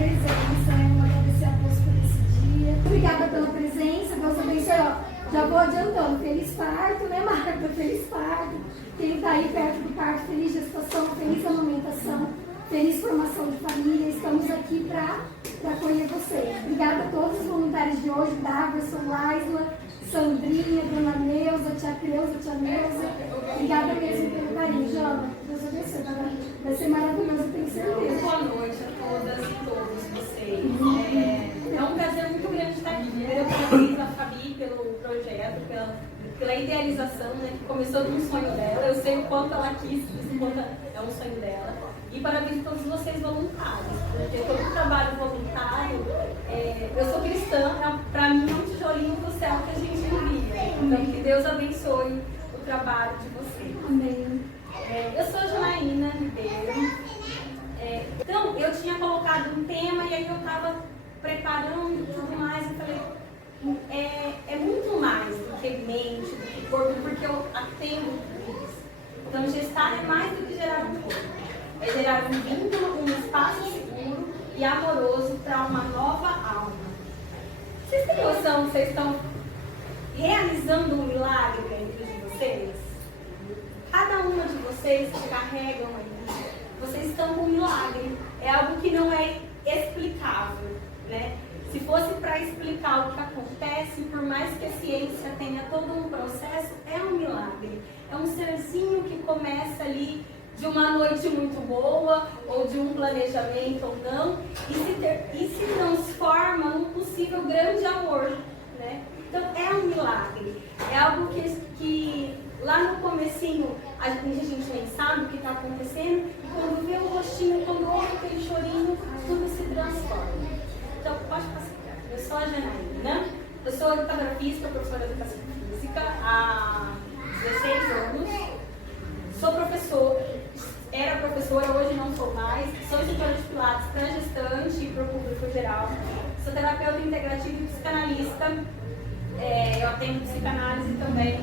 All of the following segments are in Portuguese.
presença, agradecer a Deus por esse dia. Obrigada pela presença, Deus abençoe. Ó, já vou adiantando, feliz parto, né, Marta? Feliz parto. Quem está aí perto do parto, feliz gestação, feliz amamentação, feliz formação de família. Estamos aqui para acolher vocês. Obrigada a todos os voluntários de hoje, Daverson, Laisla, Sandrinha, Dona Neuza, Tia Creuza, Tia Neuza. Obrigada mesmo pelo carinho, Jana. Deus abençoe. Vai ser maravilhoso, eu tenho certeza. Boa noite a todas e todos vocês. É um prazer muito grande estar aqui. Eu parabenizo a Fabi pelo projeto, pela idealização, né, que começou de um sonho dela. Eu sei o quanto ela quis, o quanto é um sonho dela. E parabéns a todos vocês voluntários, porque todo trabalho voluntário, eu sou cristã, para mim é um tijolinho do céu que a gente envia. Então, que Deus abençoe o trabalho de vocês. Amém. Eu sou Janaína Ribeiro. Então, eu tinha colocado um tema e aí eu estava preparando e tudo mais. Eu falei, é muito mais do que mente, do que corpo, porque eu atendo isso. Então, gestar é mais do que gerar um corpo. É gerar um vínculo, um espaço seguro e amoroso para uma nova alma. Vocês têm noção que vocês estão realizando um milagre dentro de vocês? Cada uma de vocês que carregam aí, vocês estão com um milagre. É algo que não é explicável, né? Se fosse para explicar o que acontece, por mais que a ciência tenha todo um processo, é um milagre. É um serzinho que começa ali de uma noite muito boa, ou de um planejamento ou não, e se transforma num possível grande amor, né? Então é um milagre. É algo que lá no comecinho a gente nem sabe o que está acontecendo, e quando vê o rostinho, quando ouve aquele chorinho, tudo se transforma. Então, pode passar. Eu sou a Janaína, eu sou educadora física, professora de educação física há 16 anos. Sou era professora, hoje não sou mais. Sou instrutora de pilates para gestante e para o público geral. Sou terapeuta integrativa e psicanalista. Eu atendo psicanálise também.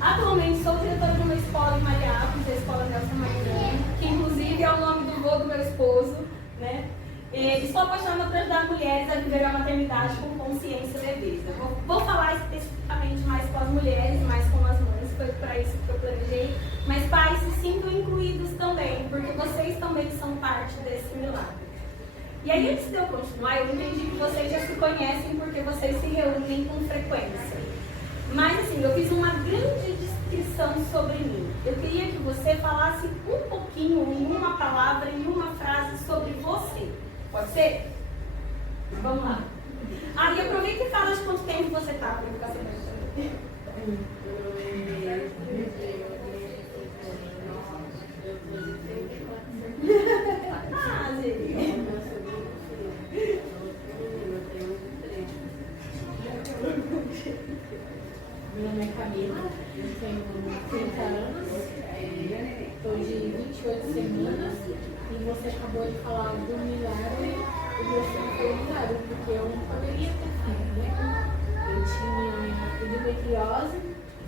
Atualmente sou diretora de uma escola em Mariápolis, a Escola Nelson Mariani, que inclusive é o nome do vô do meu esposo, né? Estou apaixonada por ajudar mulheres a viver a maternidade com consciência e leveza. Vou falar especificamente mais com as mulheres, mais com as mães, foi para isso que eu planejei. Mas pais, se sintam incluídos também, porque vocês também são parte desse milagre. E aí, antes de eu continuar, eu entendi que vocês já se conhecem porque vocês se reúnem com frequência. Mas assim, eu fiz uma grande descrição sobre mim. Eu queria que você falasse um pouquinho, em uma palavra, em uma frase sobre você. Pode ser? Vamos lá. E aproveita e fala de quanto tempo você está para ficar sabendo. Gente. Meu nome é Camila, eu tenho 30 anos, estou de 28 semanas e você acabou de falar do milagre. O meu filho foi um milagre, porque eu não poderia ter filho, né? Eu tinha endometriose,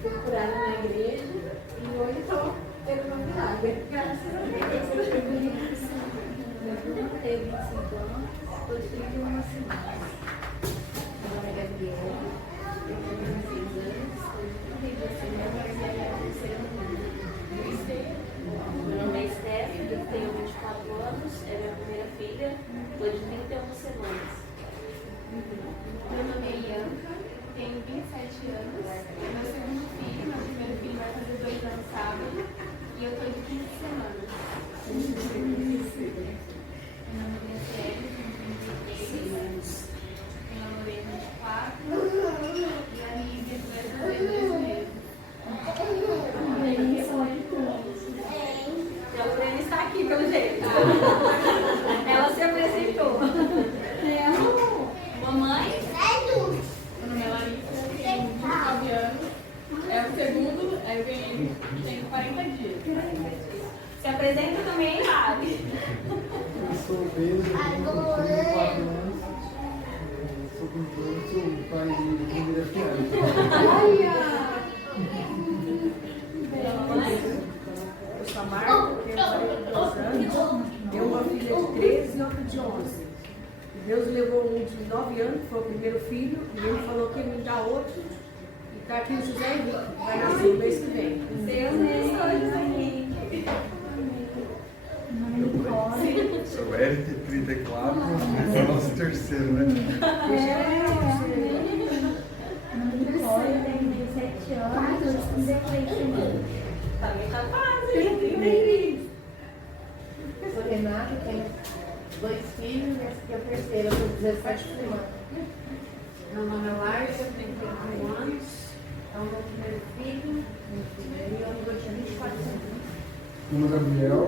fui curada na igreja e hoje estou tendo um milagre. Graças a Deus. Meu filho teve 25 anos, estou de 31 semanas. Meu nome é Gabriela, eu tenho 26 anos, estou de 32 semanas e é a terceira menina. Meu nome é Steph, eu tenho 24 anos, é minha primeira filha, estou de 31 semanas. Meu nome é Ianca, tenho 27 anos, é meu segundo filho, meu primeiro filho vai fazer 2 anos sábado e eu estou de 15 semanas. Meu nome é Célia, tenho 36 anos, tenho a Lorena 24 e a Lívia vai fazer 2 meses. A Lorena está aqui, pelo jeito. Ela se apresentou. Mamãe? Meu nome é Larissa, tenho 29 anos, é o segundo, aí eu tenho 40 dias. Se apresenta também, Rabi. Eu sou o Pedro, tenho 24 anos, sou pintor, sou o pai de primeira filha. Eu sou a Marta, tenho 42 anos, tenho uma filha de 13 e outra de 11. Deus levou um de 9 anos, que foi o primeiro filho, e ele falou que ia me dar outro. E está aqui o José Henrique, vai nascer no mês que vem. Deus abençoe, José Henrique. Sou Eric, 34, esse é o nosso terceiro, né? Também tá quase. Sou Renata, tenho 2 filhos e essa aqui é a terceira, com 17 semanas. Meu nome é Larissa, tenho 31 anos, é o meu primeiro filho, e eu tinha 24 anos. Meu nome é Gabriel,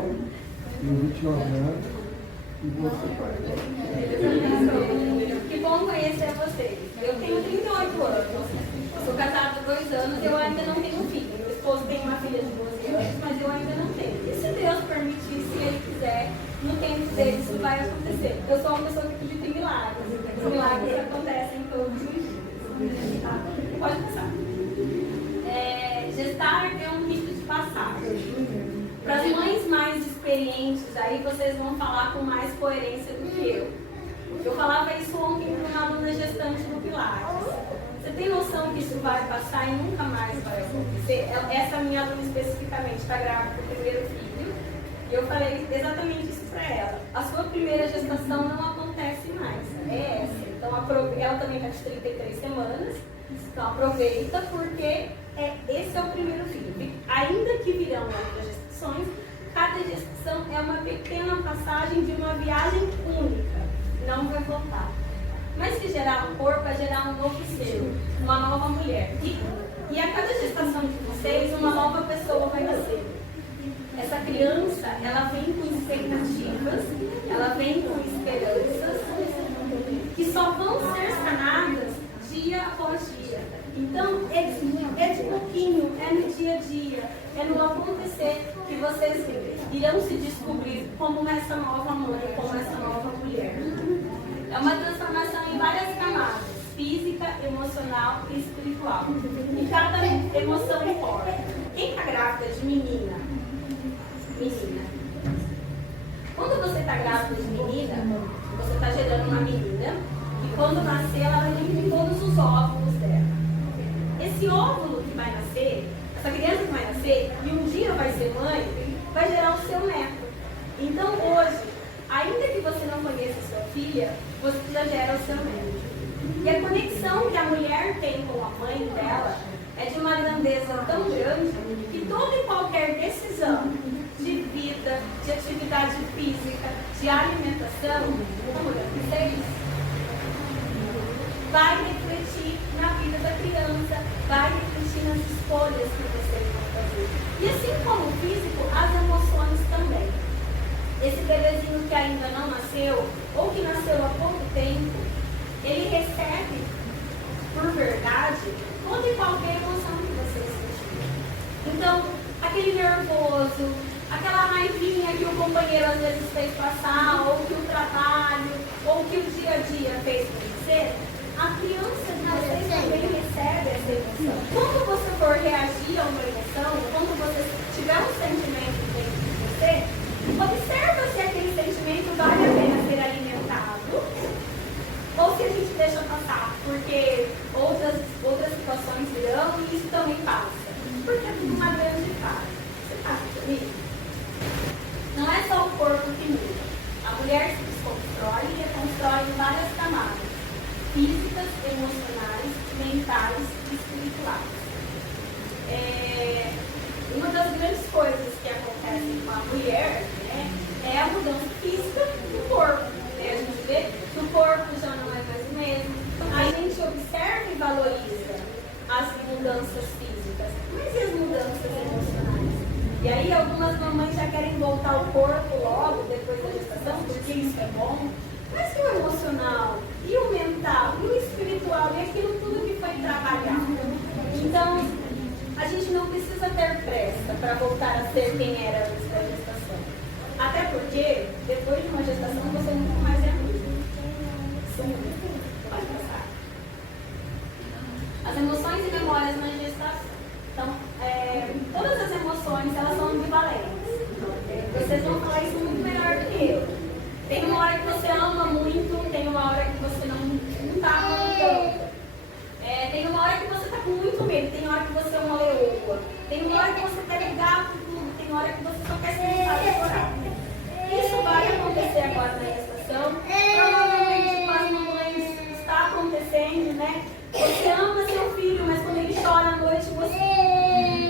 tenho 29 anos e você, pai. Que bom conhecer vocês. Eu tenho 38 anos. Sou casada há 2 anos e eu ainda não tenho filho. Meu esposo tem uma filha de 12 anos, mas eu ainda não tenho. E se Deus permitir, se Ele quiser, no tempo dele isso vai acontecer. Eu sou uma pessoa que acredita em milagres. Os milagres acontecem todos os dias. Pode passar. Gestar é um rito de passagem. Para as mães mais experientes, aí vocês vão falar com mais coerência do que eu. Eu falava isso ontem para uma aluna gestante do Pilates. Você tem noção que isso vai passar e nunca mais vai acontecer? Essa minha aluna especificamente está grávida do primeiro filho. E eu falei exatamente isso para ela. A sua primeira gestação não acontece mais. É essa. Então, ela também está de 33 semanas. Então, aproveita porque esse é o primeiro filho. Ainda que virão outras gestações, cada gestação é uma pequena passagem de uma viagem única. Não vai voltar. Mas se gerar um corpo, é gerar um novo ser, uma nova mulher. E a cada gestação de vocês, uma nova pessoa vai nascer. Essa criança, ela vem com expectativas, ela vem com esperanças, que só vão ser sanadas dia após dia. Então, é de pouquinho, é no dia a dia, é no acontecer que vocês irão se descobrir como essa nova mãe, como essa nova mulher. É uma transformação em várias camadas, física, emocional e espiritual. E cada emoção importa. Quem está grávida de menina? Menina. Quando você está grávida de menina, você está gerando uma menina. E quando nascer, ela vai ter todos os óvulos dela. Esse óvulo que vai nascer, essa criança que vai nascer, e um dia vai ser mãe, vai gerar o seu neto. Então hoje, ainda que você não conheça a sua filha, você já gera o seu neto. E a conexão que a mulher tem com a mãe dela é de uma grandeza tão grande que toda e qualquer decisão de vida, de atividade física, de alimentação, vai refletir na vida da criança, vai refletir nas escolhas que vocês vão fazer. E assim como o físico, as emoções também. Esse bebezinho que ainda não nasceu, ou que nasceu há pouco tempo, ele recebe, por verdade, toda e qualquer emoção que vocês sentiram. Então, aquele nervoso, aquela raivinha que o companheiro às vezes fez passar, ou que o trabalho, ou que o dia a dia fez acontecer, a criança de vocês também recebe essa emoção. Quando você for reagir a uma emoção, quando você tiver um sentimento dentro de você, observa se aquele sentimento vale a pena ser alimentado ou se a gente deixa passar, porque outras situações virão e isso também passa. Porque é tudo uma grande fase. Você está comigo? Não é só o corpo que muda. A mulher se desconstrói e reconstrói em várias camadas. Físicas, emocionais, mentais e espirituais. Uma das grandes coisas que acontecem com a mulher, né, é a mudança física do corpo. A gente vê que o corpo já não é mais o mesmo. A gente observa e valoriza as mudanças físicas, mas e as mudanças emocionais? E aí algumas mamães já querem voltar ao corpo logo depois da gestação, porque isso é bom. Mas e o emocional, e o mental, e o espiritual, e aquilo tudo que foi trabalhado? Então, a gente não precisa ter pressa para voltar a ser quem era antes da gestação. Até porque, depois de uma gestação, você nunca mais é a mesma. Pode passar. As emoções e memórias na gestação. Então, todas as emoções, elas são ambivalentes. Vocês vão falar isso muito melhor do que eu. Tem uma hora que você ama muito, tem uma hora que você não tá amando tanto. Tem uma hora que você tá com muito medo, tem hora que você é uma leoa, tem uma hora que você quer ligar por tudo, tem hora que você só quer se ligar e chorar. Isso vai acontecer agora na gestação. Provavelmente com as mamães está acontecendo, né? Você ama seu filho, mas quando ele chora à noite,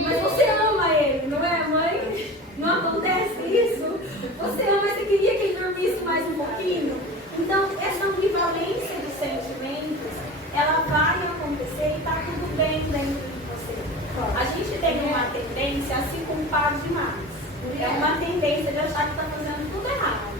mas você ama ele, não é, mãe? Não acontece isso? Você ama, mas você queria que ele dormisse mais um pouquinho? Então, essa ambivalência dos sentimentos, ela vai acontecer e está tudo bem dentro de você. A gente tem uma tendência a se culpar demais. É uma tendência de achar que está fazendo tudo errado.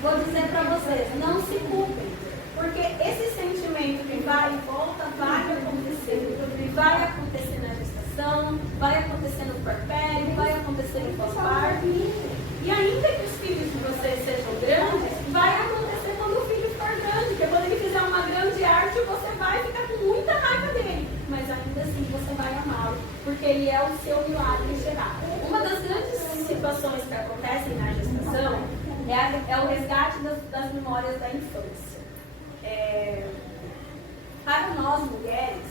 Vou dizer para vocês, não se culpem. Porque esse sentimento que vai e volta vai acontecer. Vai acontecer na gestação, vai acontecer no puerpério, vai acontecer no pós-parto. E ainda que os filhos de vocês sejam grandes, vai acontecer quando o filho for grande. Porque quando ele fizer uma grande arte, você vai ficar com muita raiva dele. Mas ainda assim você vai amá-lo, porque ele é o seu milagre geral. Uma das grandes situações que acontecem na gestação é o resgate das memórias da infância. Para nós mulheres,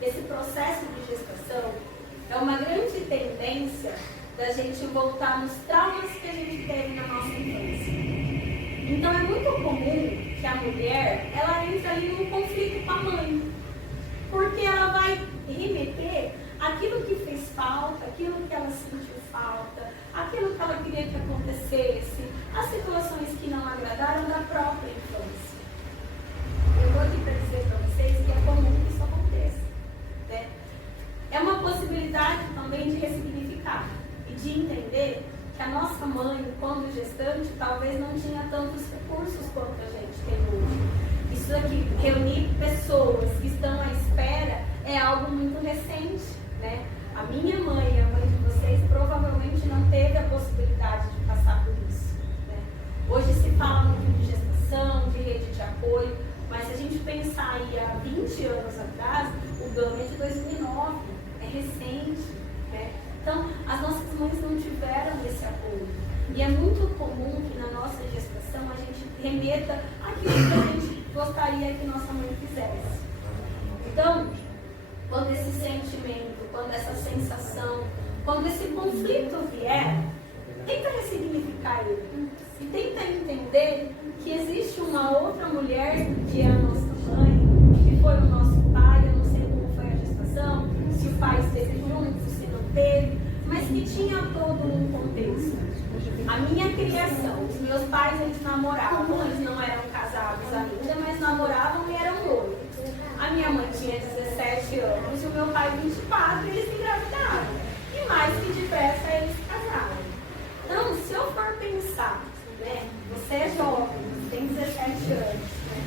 esse processo de gestação é uma grande tendência da gente voltar nos traumas que a gente teve na nossa infância. Então é muito comum que a mulher, ela entre ali num conflito com a mãe, porque ela vai remeter aquilo que fez falta, aquilo que ela sentiu falta, aquilo que ela queria que acontecesse, as situações que não agradaram da própria infância. Eu vou aqui para dizer para vocês que é comum que isso aconteça, né? É uma possibilidade também de ressignificar e de entender que a nossa mãe, quando gestante, talvez não tinha tantos recursos quanto a gente tem hoje. Isso aqui, reunir pessoas que estão à espera, é algo muito recente, né? A minha mãe e a mãe de vocês provavelmente não teve a possibilidade de passar por isso, né? Hoje se fala muito de gestação, de rede de apoio, mas se a gente pensar aí há 20 anos atrás, o GAM é de 2009, é recente, né? Então, as nossas mães não tiveram esse apoio. E é muito comum que na nossa gestação a gente remeta aquilo que a gente gostaria que nossa mãe fizesse. Então, quando esse sentimento, quando essa sensação, quando esse conflito vier, tenta ressignificar ele. E tenta entender que existe uma outra mulher que é a nossa mãe, que foi o nosso pai. Eu não sei como foi a gestação, se o pai esteve junto, se não teve, mas que tinha todo um contexto. A minha criação, os meus pais, eles namoravam, eles não eram casados ainda, mas namoravam e eram noivos. A minha mãe tinha 17 anos e o meu pai 24, e eles se engravidaram. E mais que depressa eles se casaram. Então, se eu for pensar, né, você é jovem, você tem 17 anos, né?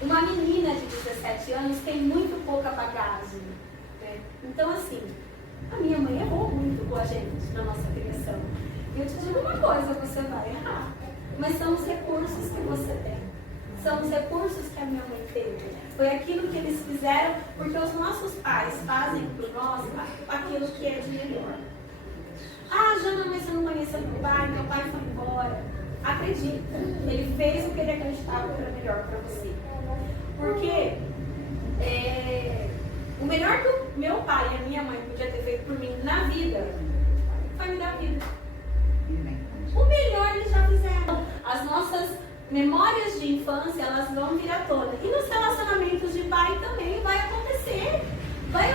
Uma menina de 17 anos tem muito pouca bagagem, né? Então, assim, a minha mãe errou muito com a gente na nossa criação. E eu te digo uma coisa, você vai errar. Mas são os recursos que você tem. São os recursos que a minha mãe teve. Foi aquilo que eles fizeram, porque os nossos pais fazem por nós aquilo que é de melhor. Ah, Jana, mas você não conheceu meu pai foi embora. Acredita, ele fez o que ele acreditava que era melhor para você. Porque o melhor que o meu pai e a minha mãe podia ter feito por mim na vida foi me dar vida. O melhor eles já fizeram. As nossas memórias de infância, elas vão vir à tona. E nos relacionamentos de pai também vai acontecer. Vai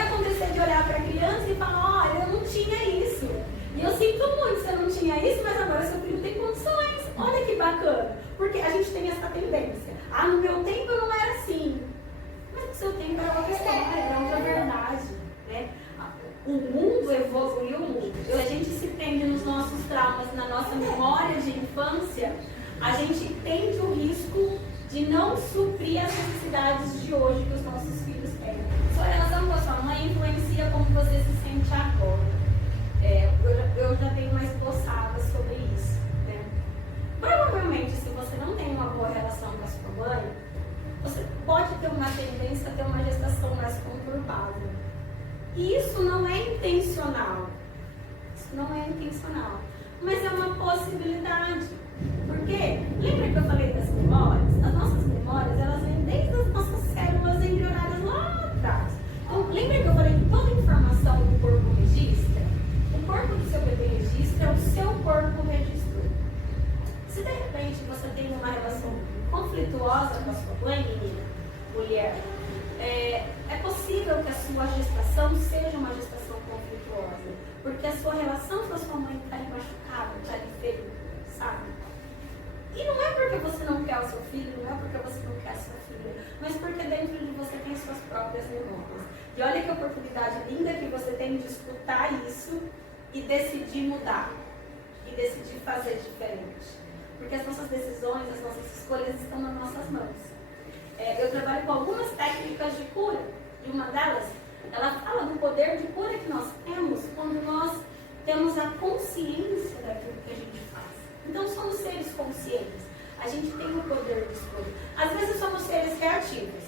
acontecer de olhar para a criança e falar, olha, eu não tinha isso. E eu sinto muito, você não tinha isso, mas agora seu filho tem condições. Olha que bacana. Porque a gente tem essa tendência. Ah, no meu tempo eu não era assim. Mas no seu tempo era outra história, era outra verdade, né? O mundo evoluiu muito. A gente se prende nos nossos traumas, na nossa memória de infância, a gente tende o risco de não suprir as necessidades de hoje que os nossos filhos têm. Sua relação com a sua mãe influencia como você se sente agora. Eu já tenho mais esboçadas sobre isso, né? Provavelmente, se você não tem uma boa relação com a sua mãe, você pode ter uma tendência a ter uma gestação mais conturbada. E isso não é intencional. Isso não é intencional. mas é uma possibilidade. Por quê? Lembra que eu falei das memórias? As nossas memórias, elas vêm desde as nossas células embrionárias lá atrás. Então, lembra que eu falei que toda informação do corpo registra? O corpo do seu bebê registra, o seu corpo registrou. Se de repente você tem uma relação conflituosa com a sua mãe, menina, mulher, é possível que a sua gestação seja uma gestação conflituosa, porque a sua relação com a sua mãe está machucada, está ferida, sabe? E não é porque você não quer o seu filho, não é porque você não quer a sua filha, mas porque dentro de você tem suas próprias memórias. E olha que oportunidade linda que você tem de escutar isso e decidir mudar, e decidir fazer diferente. Porque as nossas decisões, as nossas escolhas estão nas nossas mãos. Eu trabalho com algumas técnicas de cura, e uma delas, ela fala do poder de cura que nós temos quando nós temos a consciência daquilo que a gente faz. Então somos seres conscientes, a gente tem o poder de escolha. Às vezes somos seres reativos,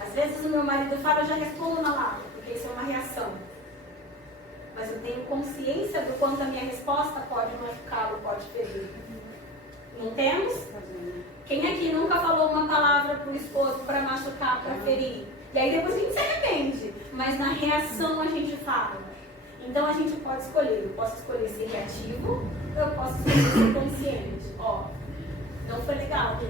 às vezes o meu marido fala, eu já respondo na lata, porque isso é uma reação. Mas eu tenho consciência do quanto a minha resposta pode machucá-lo, pode ferir. Não temos? Quem aqui nunca falou uma palavra para o esposo para machucar, para ferir? E aí depois a gente se arrepende, mas na reação a gente fala. Então a gente pode escolher. Eu posso escolher ser reativo, eu posso escolher ser consciente. Ó, não foi legal,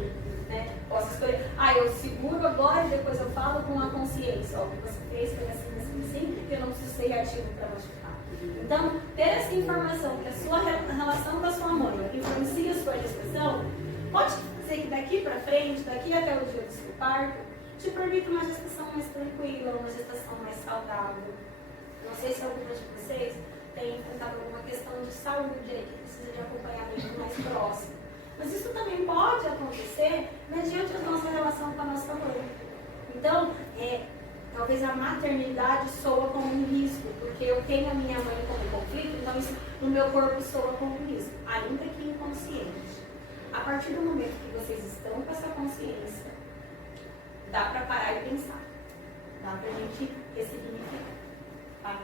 né? Posso escolher, eu seguro agora e depois eu falo com a consciência. Ó, o que você fez foi assim, porque eu não preciso ser reativo para machucar. Então, ter essa informação que a sua relação com a sua mãe influencia a sua gestação, pode fazer que daqui para frente, daqui até o dia do seu parto, te permita uma gestação mais tranquila, uma gestação mais saudável. Não sei se algumas de vocês têm enfrentado alguma questão de saúde aí, que precisa de acompanhamento mais próximo. Mas isso também pode acontecer mediante a nossa relação com a nossa mãe. Então, talvez a maternidade soa como um risco, porque eu tenho a minha mãe como conflito, então isso no meu corpo soa como um risco, ainda que inconsciente. A partir do momento que vocês estão com essa consciência, dá para parar e pensar. Dá para a gente ressignificar. Tá?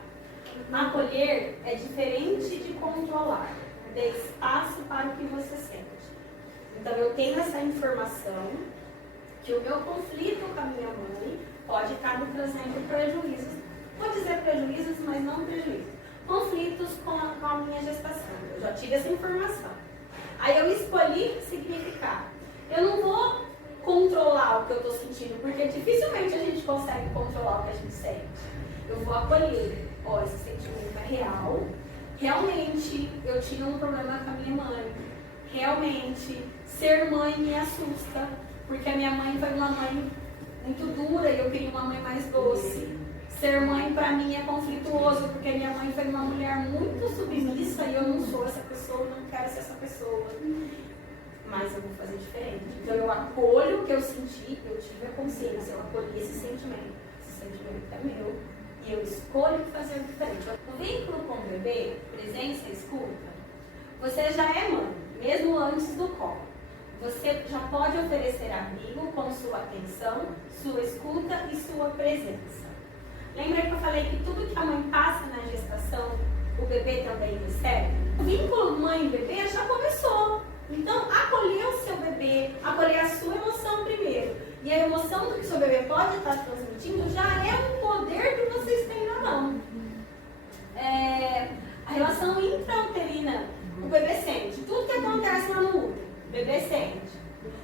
Acolher é diferente de controlar. Dê espaço para o que você sente. Então eu tenho essa informação que o meu conflito com a minha mãe pode estar me trazendo prejuízos. Vou dizer prejuízos, mas não prejuízos. Conflitos com a minha gestação. Eu já tive essa informação. Aí eu escolhi significar. Eu não vou controlar o que eu estou sentindo, porque dificilmente a gente consegue controlar o que a gente sente. Eu vou acolher. Ó, esse sentimento é real. Realmente eu tinha um problema com a minha mãe. Realmente ser mãe me assusta, porque a minha mãe foi uma mãe muito dura e eu queria uma mãe mais doce. Ser mãe para mim é conflituoso, porque minha mãe foi uma mulher muito submissa e eu não sou essa pessoa, não quero ser essa pessoa. Mas eu vou fazer diferente. Então eu acolho o que eu senti, eu tive a consciência, eu acolhi esse sentimento. Esse sentimento é meu e eu escolho fazer diferente. O vínculo com o bebê, presença e escuta, você já é mãe, mesmo antes do colo. Você já pode oferecer abrigo com sua atenção, sua escuta e sua presença. Lembra que eu falei que tudo que a mãe passa na gestação, o bebê também recebe? O vínculo mãe-bebê já começou. Então, acolher o seu bebê, acolher a sua emoção primeiro. E a emoção do que o seu bebê pode estar transmitindo já é um poder que vocês têm na mão. A relação intrauterina, o bebê sente. Tudo que acontece lá no útero, o bebê sente.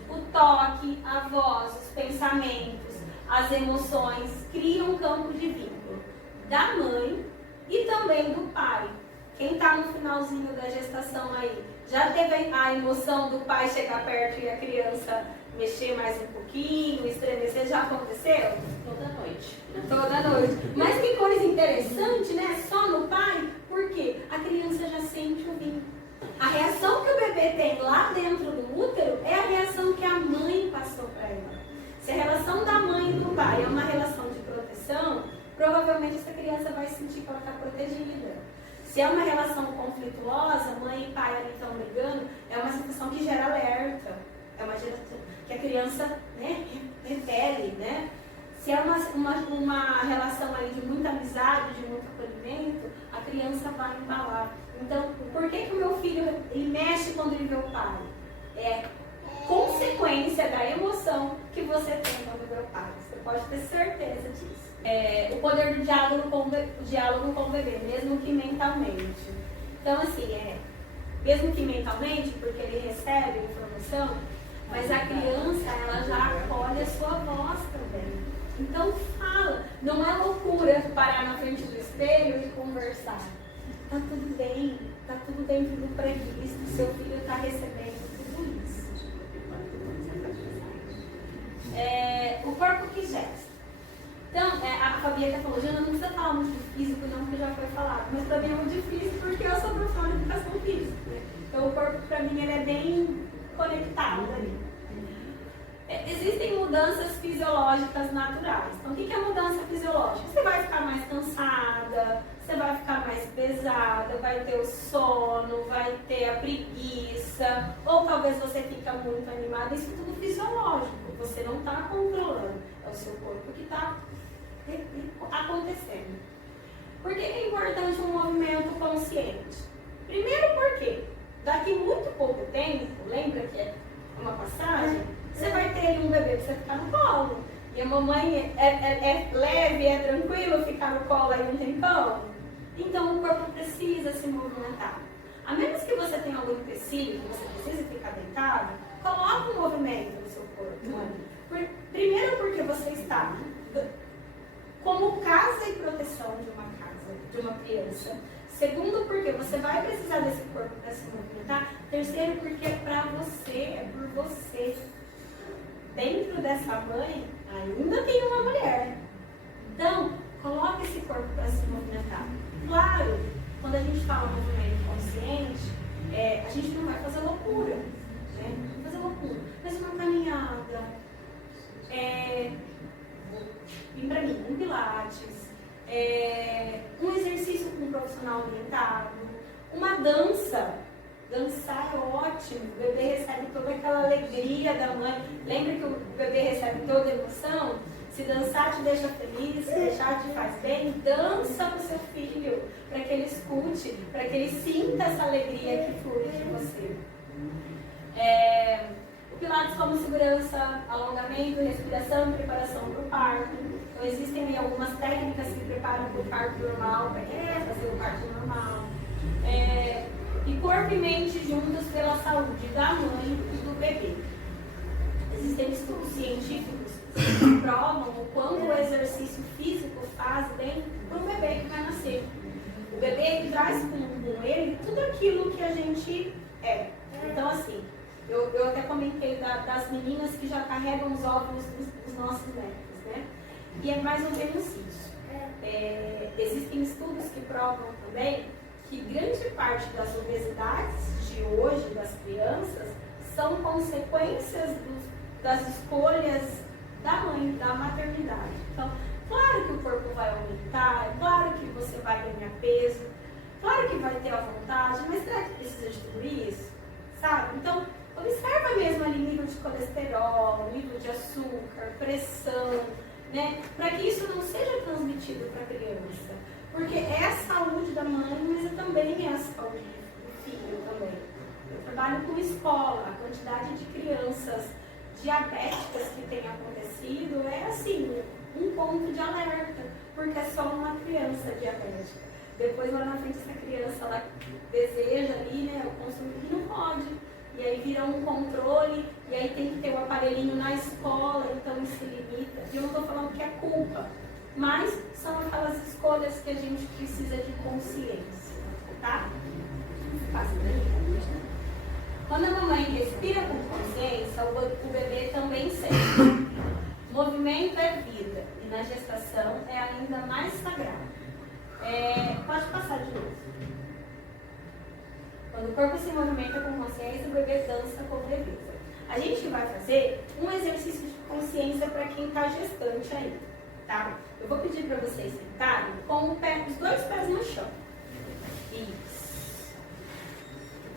O toque, a voz, os pensamentos, as emoções criam um campo de vínculo da mãe e também do pai. Quem está no finalzinho da gestação aí, já teve a emoção do pai chegar perto e a criança mexer mais um pouquinho, estremecer? Já aconteceu? Toda noite. Toda noite. Mas que coisa interessante, né? Só no pai, porque a criança já sente o vínculo. A reação que o bebê tem lá dentro do útero é a reação que a mãe passou para ela. Se a relação da mãe e do pai é uma relação de proteção, provavelmente essa criança vai sentir que ela está protegida. Se é uma relação conflituosa, mãe e pai ali estão brigando, é uma situação que gera alerta. É uma geração que a criança, né, repele, né? Se é uma relação ali de muita amizade, de muito acolhimento, a criança vai embalar. Então, Por que o meu filho ele mexe quando ele vê o pai? É consequência da emoção que você tem quando vê o pai. Você pode ter certeza disso. O poder do diálogo com o bebê, mesmo que mentalmente. Então, assim, mesmo que mentalmente, porque ele recebe informação, mas a criança, ela já acolhe a sua voz também. Então, fala. Não é loucura parar na frente do espelho e conversar. Tá tudo bem, tá tudo dentro do previsto, seu filho está recebendo tudo isso. O corpo que gesta. Então, a Fabi até falou, Jana, não precisa falar muito de físico não, porque já foi falado, mas para mim é muito difícil porque eu sou professora de educação física. Então o corpo para mim ele é bem conectado ali. Existem mudanças fisiológicas naturais. Então o que é mudança fisiológica? Você vai ficar mais cansada, você vai ficar mais pesada, vai ter o sono, vai ter a preguiça, ou talvez você fica muito animada, isso é tudo fisiológico, você não está controlando, é o seu corpo que está acontecendo. Por que é importante um movimento consciente? Primeiro porque daqui muito pouco tempo, lembra que é uma passagem, você vai ter um bebê para você ficar no colo. E a mamãe é leve, é tranquilo ficar no colo aí um tempão. Então o corpo precisa se movimentar. A menos que você tenha algum empecilho, que você precise ficar deitado, coloque um movimento no seu corpo. Primeiro porque você está como casa e proteção de uma criança. Segundo, porque você vai precisar desse corpo para se movimentar. Terceiro, porque é para você, é por você. Dentro dessa mãe, ainda tem uma mulher. Então, coloque esse corpo para se movimentar. Claro, quando a gente fala movimento consciente, a gente não vai fazer loucura. Né? Não vai fazer loucura. Mas uma caminhada, para mim, um pilates, um exercício com um profissional orientado, uma dança. Dançar é ótimo, o bebê recebe toda aquela alegria da mãe. Lembra que o bebê recebe toda a emoção? Se dançar te deixa feliz, se deixar te faz bem, dança com seu filho, para que ele escute, para que ele sinta essa alegria que flui de você. O Pilates como segurança, alongamento, respiração, preparação para o parto. Então existem algumas técnicas que preparam para o parto normal, para quem quer fazer o parto normal. E corpo e mente juntos pela saúde da mãe e do bebê. Existem estudos científicos que provam o quanto o exercício físico faz bem para o bebê que vai nascer. O bebê ele traz com ele tudo aquilo que a gente é. Então, assim, eu até comentei das meninas que já carregam os óvulos dos nossos netos, né? E é mais ou menos isso. Existem estudos que provam também que grande parte das obesidades de hoje das crianças são consequências das escolhas da mãe, da maternidade. Então, claro que o corpo vai aumentar, é claro que você vai ganhar peso, claro que vai ter a vontade, mas será que precisa de tudo isso? Sabe? Então, observa mesmo ali nível de colesterol, nível de açúcar, pressão, né? Para que isso não seja transmitido para a criança. Porque é a saúde da mãe, mas também é a saúde do filho também. Eu trabalho com escola, a quantidade de crianças diabéticas que tem acontecido é assim, um ponto de alerta, porque é só uma criança diabética. Depois lá na frente essa criança ela deseja ali, né, o consumo que não pode. E aí vira um controle, e aí tem que ter o aparelhinho na escola, então isso limita. E eu não estou falando que é culpa. Mas são aquelas escolhas que a gente precisa de consciência, tá? Quando a mamãe respira com consciência, o bebê também sente. Movimento é vida e na gestação é ainda mais sagrado. Pode passar de novo. Quando o corpo se movimenta com consciência, o bebê dança com leveza. A gente vai fazer um exercício de consciência para quem está gestante aí. Tá? Eu vou pedir para vocês sentarem com os dois pés no chão. Isso.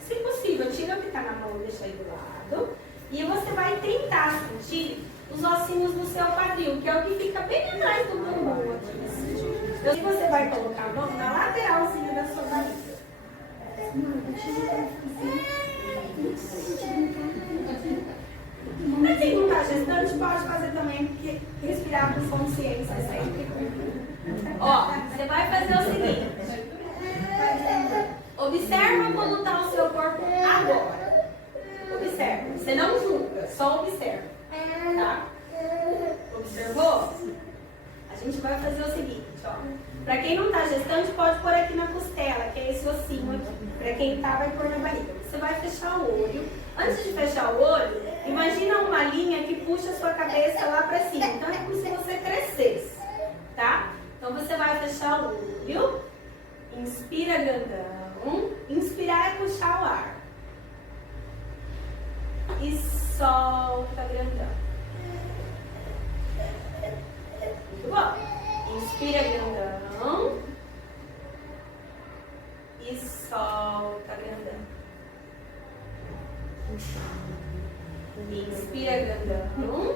Se possível, tira o que está na mão e deixa aí do lado. E você vai tentar sentir os ossinhos do seu quadril, que é o que fica bem atrás do bumbum aqui. Então, você vai colocar a mão na lateralzinha da sua barriga. Pra quem não está gestante, pode fazer também, porque respirar com consciência sempre. Ó, você vai fazer o seguinte. Observa como está o seu corpo agora. Observa. Você não julga, só observa. Tá? Observou? A gente vai fazer o seguinte, ó. Pra quem não está gestante, pode pôr aqui na costela, que é esse ossinho aqui. Pra quem está, vai pôr na barriga. Você vai fechar o olho. Antes de fechar o olho, imagina uma linha que puxa a sua cabeça lá pra cima. Então é como se você crescesse, tá? Então você vai fechar o olho. Inspira grandão. Inspirar é puxar o ar. E solta grandão. Muito bom. Inspira grandão. E solta grandão. Inspira grandão.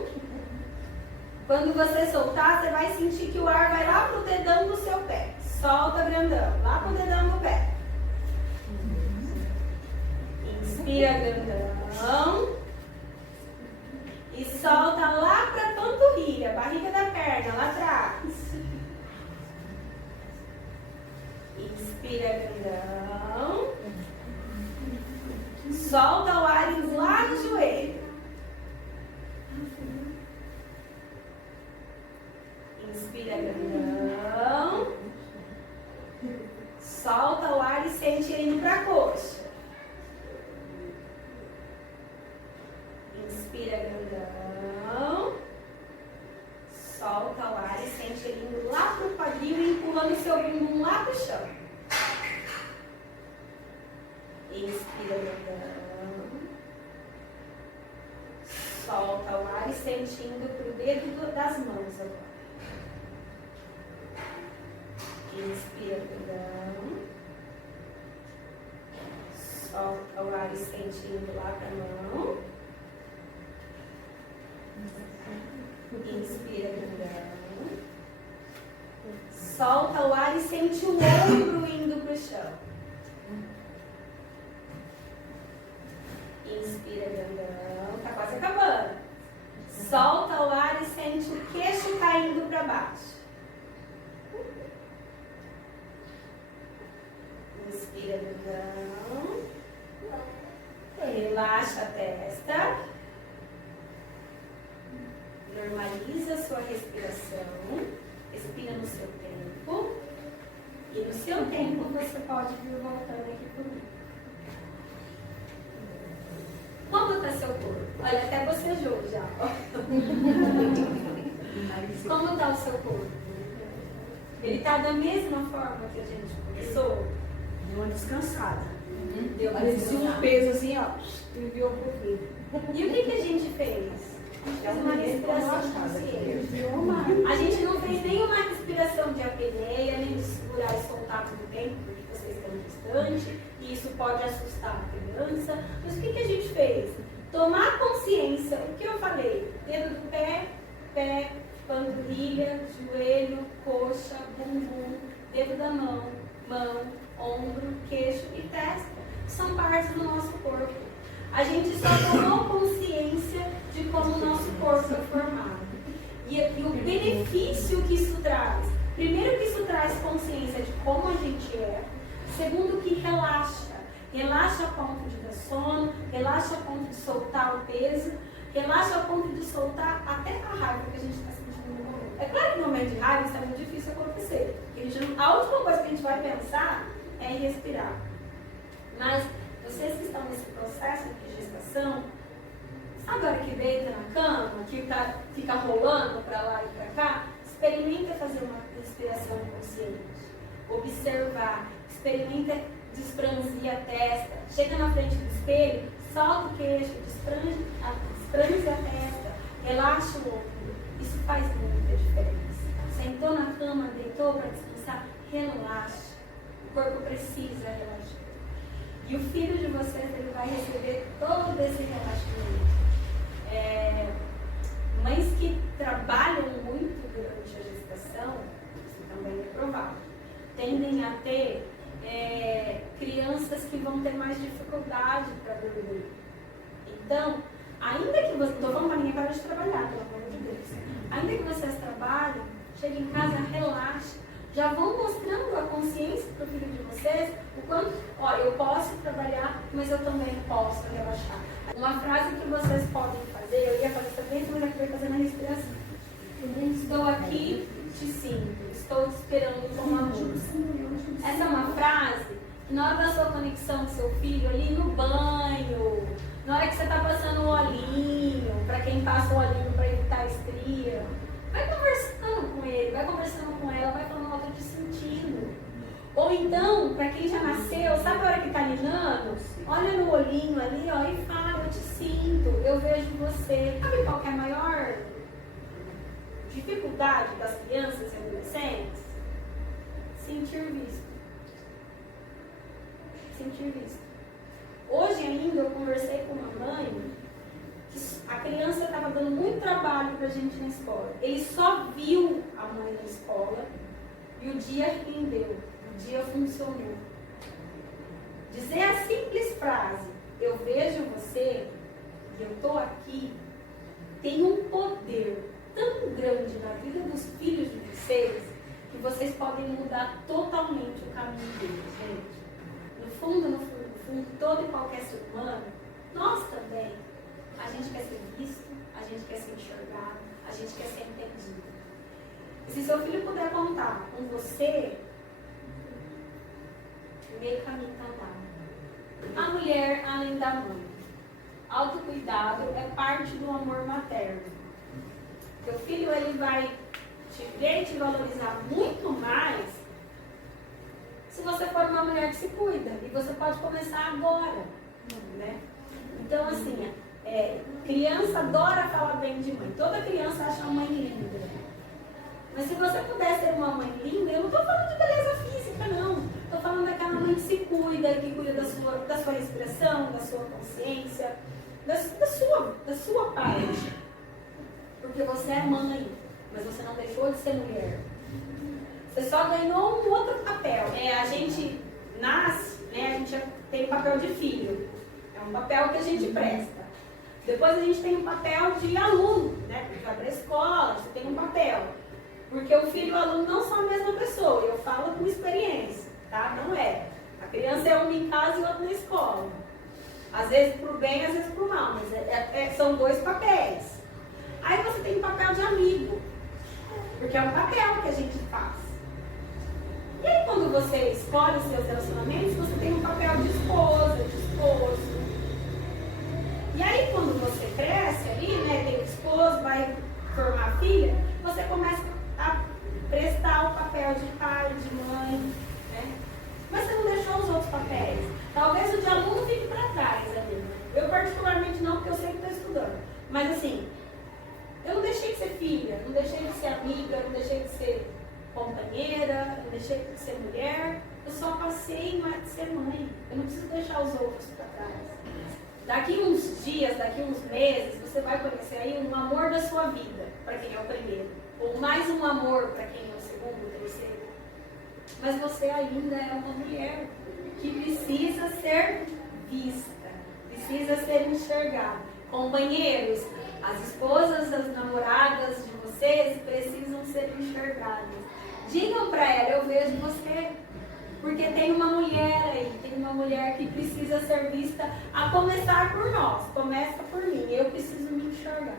Quando você soltar, você vai sentir que o ar vai lá pro dedão do seu pé. Solta grandão, lá pro dedão do pé. Inspira grandão. E solta lá pra panturrilha, barriga da perna, lá atrás. Inspira grandão. Solta o ar indo lá no joelho. Inspira grandão. Solta o ar e sente ele indo para a coxa. Inspira grandão. Solta o ar e sente ele indo lá para o quadril e empurrando o seu bumbum lá para o chão. Inspira grandão. Solta o ar e sentindo para o dedo das mãos agora. Inspira grandão. Solta o ar e sentindo lá para a mão. Inspira grandão. Solta o ar e sente o ombro indo para o chão. Inspira grandão. Tá quase acabando. Solta o ar e sente o queixo caindo para baixo. Inspira grandão. Relaxa a testa. Normaliza a sua respiração. Respira no seu tempo. E no seu tempo você pode vir voltando aqui comigo. Como está seu corpo? Olha, até bocejou já. Como está o seu corpo? Ele está da mesma forma que a gente começou? Deu uma descansada. Deu uma Parecia um descansada. peso assim, ó. Enviou um pouquinho. E o que a gente fez? Fez uma respiração consciente. A gente não fez nenhuma respiração de apneia, nem de segurar e soltar todo o tempo, porque vocês estão distantes, e isso pode assustar a criança. Mas o que a gente fez? Tomar consciência. O que eu falei? Dedo do pé, pé, panturrilha, joelho, coxa, bumbum, dedo da mão, mão, ombro, queixo e testa. São partes do nosso corpo. A gente só tomou consciência de como o nosso corpo é formado. E o benefício que isso traz. Primeiro que isso traz consciência de como a gente é. Segundo que relaxa. Relaxa a ponto de dar sono, relaxa a ponto de soltar o peso, relaxa a ponto de soltar até a raiva que a gente está sentindo no momento. É claro que no momento de raiva isso é muito difícil acontecer. A última coisa que a gente vai pensar é em respirar. Mas vocês que estão nesse processo de gestação, sabe a hora que deita na cama, que fica rolando para lá e para cá? Experimenta fazer uma respiração consciente. Observar. Experimenta despranzir a testa. Chega na frente do espelho, solta o queixo, despranze a testa, relaxa o ombro. Isso faz muita diferença. Sentou na cama, deitou para descansar, relaxa. O corpo precisa relaxar. E o filho de vocês, ele vai receber todo esse relaxamento. Mães que trabalham muito durante a gestação, isso também é provável, tendem a ter crianças crianças que vão ter mais dificuldade para dormir. Então, ainda que você... Estou falando para ninguém parar de trabalhar, pelo amor de Deus. Ainda que vocês trabalhem, cheguem em casa, relaxem. Já vão mostrando a consciência para o filho de vocês, o quanto, ó, eu posso trabalhar, mas eu também posso relaxar. Uma frase que vocês podem fazer, eu ia fazer também, mas eu acabei fazendo a respiração. Estou aqui, te sinto, estou te esperando com amor. Essa é uma frase que na hora da sua conexão com seu filho, ali no banho, na hora que você está passando o olhinho, para quem passa o olhinho para evitar estria, vai conversando com ele, vai conversando com ela, vai falando, eu tô te sentindo. Ou então, para quem já nasceu, sabe a hora que tá ninando? Olha no olhinho ali, ó, e fala, eu te sinto, eu vejo você. Sabe qual que é a maior dificuldade das crianças e adolescentes? Sentir visto. Sentir visto. Hoje ainda eu conversei com uma mãe que a criança estava dando muito trabalho pra gente na escola. Ele só viu a mãe na escola e o dia rendeu, o dia funcionou. Dizer a simples frase, eu vejo você e eu tô aqui, tem um poder tão grande na vida dos filhos de vocês que vocês podem mudar totalmente o caminho deles, gente. No fundo, todo e qualquer ser humano, nós também, a gente quer ser visto, a gente quer ser enxergado, a gente quer ser entendido. E se seu filho puder contar com você, meio caminho está andado. A mulher, além da mãe, autocuidado é parte do amor materno. Teu filho, ele vai te ver e te valorizar muito mais se você for uma mulher que se cuida. E você pode começar agora, né? Então, assim, criança adora falar bem de mãe. Toda criança acha a mãe linda. Mas se você puder ser uma mãe linda, eu não estou falando de beleza física, não. Estou falando daquela mãe que se cuida, que cuida da sua respiração, da sua consciência, da sua parte. Porque você é mãe, mas você não deixou de ser mulher. Você só ganhou um outro papel. A gente nasce, né, a gente tem o papel de filho. É um papel que a gente presta. Depois a gente tem o papel de aluno, né? Porque vai para a escola, você tem um papel. Porque o filho e o aluno não são a mesma pessoa. Eu falo com experiência, tá? Não é. A criança é uma em casa e outra na escola. Às vezes pro bem, às vezes pro mal. Mas são dois papéis. Aí você tem o papel de amigo. Porque é um papel que a gente faz. E aí quando você escolhe os seus relacionamentos, você tem um papel de esposa, de esposo. E aí quando você cresce ali, né, tem o esposo, vai formar filha, você começa a prestar o papel de pai, de mãe, né? Mas você não deixou os outros papéis. Talvez o de aluno fique para trás ali. Eu particularmente não, porque eu sempre estou estudando. Mas assim, eu não deixei de ser filha, não deixei de ser amiga, não deixei de ser companheira, não deixei de ser mulher. Eu só passei a ser mãe. Eu não preciso deixar os outros para trás. Daqui uns dias, daqui uns meses, você vai conhecer aí um amor da sua vida, para quem é o primeiro. Ou mais um amor para quem é o segundo, o terceiro. Mas você ainda é uma mulher que precisa ser vista, precisa ser enxergada. Companheiros, as esposas, as namoradas de vocês precisam ser enxergadas. Digam para ela, eu vejo você. Porque tem uma mulher aí, tem uma mulher que precisa ser vista, a começar por nós. Começa por mim, eu preciso me enxergar.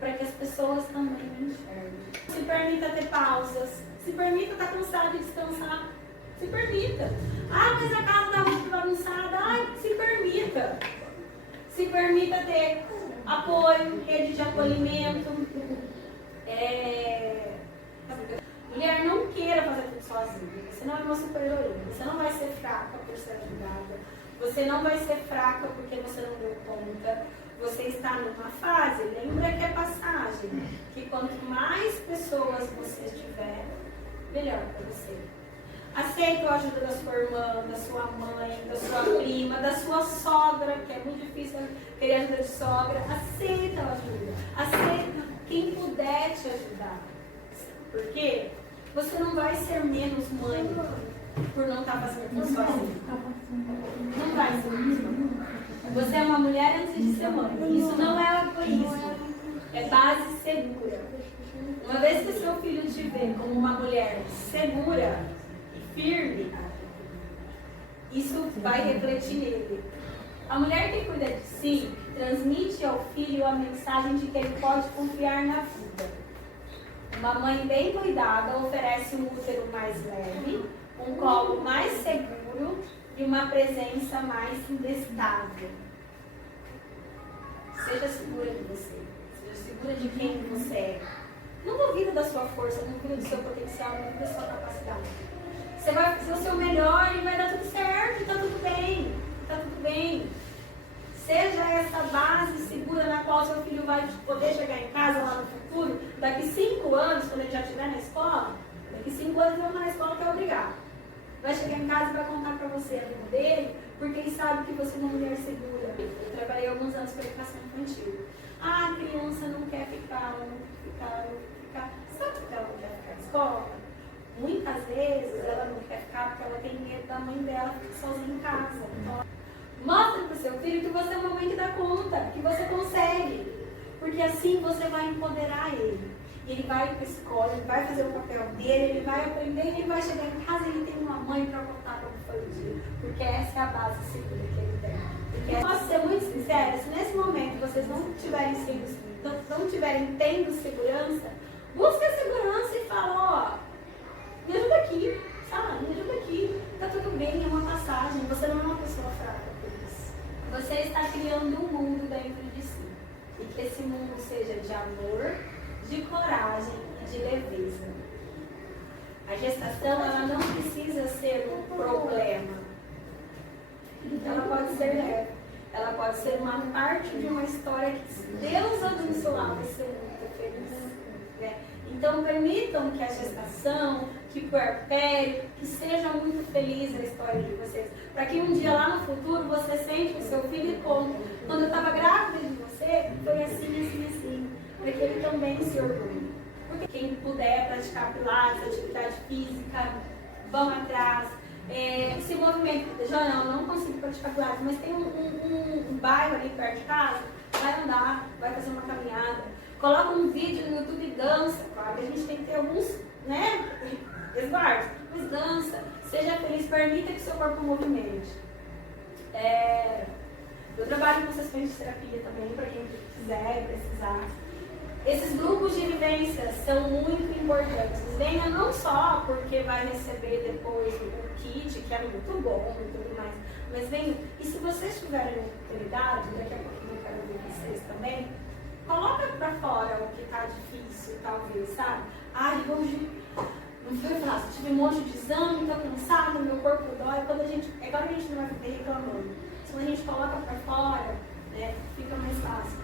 Para que as pessoas também me enxerguem. Se permita ter pausas, se permita estar cansado de descansar. Se permita. Ah, mas a casa está muito bagunçada. Ai, se permita. Se permita ter apoio, rede de acolhimento. Mulher, não queira fazer tudo sozinha. Você não é uma super-heroína. Você não vai ser fraca por ser ajudada. Você não vai ser fraca porque você não deu conta. Você está numa fase, lembra que é passagem. Que quanto mais pessoas você tiver, melhor para você. Aceita a ajuda da sua irmã, da sua mãe, da sua prima, da sua sogra, que é muito difícil ter ajuda de sogra. Aceita a ajuda. Aceita quem puder te ajudar. Por quê? Você não vai ser menos mãe por não estar fazendo tudo sozinha. mulher antes de ser mãe. Isso não é egoísmo, é base segura. Uma vez que o seu filho te vê como uma mulher segura e firme, isso vai refletir nele. A mulher que cuida de si transmite ao filho a mensagem de que ele pode confiar na vida. Uma mãe bem cuidada oferece um útero mais leve, um colo mais seguro e uma presença mais instável. Seja segura de você, seja segura de quem você é. Não duvida da sua força, não duvida do seu potencial, não duvida da sua capacidade. Você vai fazer o seu melhor e vai dar tudo certo, tá tudo bem, tá tudo bem. Seja essa base segura na qual seu filho vai poder chegar em casa lá no futuro, daqui 5 anos, quando ele já estiver na escola, daqui 5 anos ele vai na escola que é obrigado. Vai chegar em casa e vai contar pra você a vida dele, porque ele sabe que você é uma mulher segura. Eu trabalhei alguns anos com educação infantil. Ah, a criança não quer ficar, não quer ficar. Sabe por que ela não quer ficar na escola? Muitas vezes ela não quer ficar porque ela tem medo da mãe dela ficar sozinha em casa. Então, mostra para o seu filho que você é uma mãe que dá conta, que você consegue. Porque assim você vai empoderar ele. E ele vai para a escola, ele vai fazer o papel dele, ele vai aprender, ele vai chegar em casa e ele tem uma mãe para contar como foi o dia. Porque essa é a base segura que ele tem. Porque, posso ser muito sincera, se nesse momento vocês não tiverem tendo segurança, busque a segurança e fala, ó, me ajuda aqui, sabe? Me ajuda aqui. Tá tudo bem, é uma passagem, você não é uma pessoa fraca por isso. Você está criando um mundo dentro de si. E que esse mundo seja de amor, de coragem e de leveza. A gestação, ela não precisa ser um problema. Ela pode ser leve. Ela pode ser uma parte de uma história que, se Deus abençoar, vai ser muito feliz. Né? Então, permitam que a gestação, que o puerpério, que seja muito feliz a história de vocês. Para que um dia lá no futuro você sente o seu filho e conta. Quando eu estava grávida de você, foi assim, assim, assim. Para que ele também se orgulhe. Porque quem puder praticar pilates, atividade física, vão atrás. Se movimento, já não consigo praticar pilates, mas tem um bairro ali perto de casa, vai andar, vai fazer uma caminhada. Coloca um vídeo no YouTube e dança. Claro que a gente tem que ter alguns, né, resguardos, mas dança, seja feliz, permita que seu corpo movimente. Eu trabalho com sessões de terapia também, para quem quiser, precisar. Esses grupos de vivências são muito importantes. Venha não só porque vai receber depois o kit, que é muito bom e tudo mais, mas venha, e se vocês tiverem oportunidade, daqui a pouquinho eu quero ver vocês também, coloca pra fora o que tá difícil, talvez, sabe? Ai, hoje não foi fácil, tive um monte de exame, tô cansada, meu corpo dói. Agora a gente não vai ficar reclamando. Se a gente coloca pra fora, né, fica mais fácil.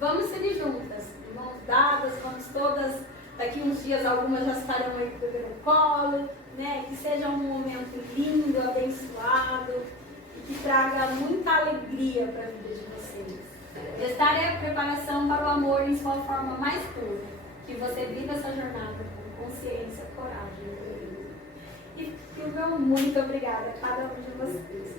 Vamos seguir juntas, mãos dadas, vamos todas, daqui uns dias algumas já estarão aí com o bebê no colo, né? Que seja um momento lindo, abençoado e que traga muita alegria para a vida de vocês. Gestar é a preparação para o amor em sua forma mais pura, que você viva essa jornada com consciência, coragem e alegria. E meu muito obrigada a cada um de vocês.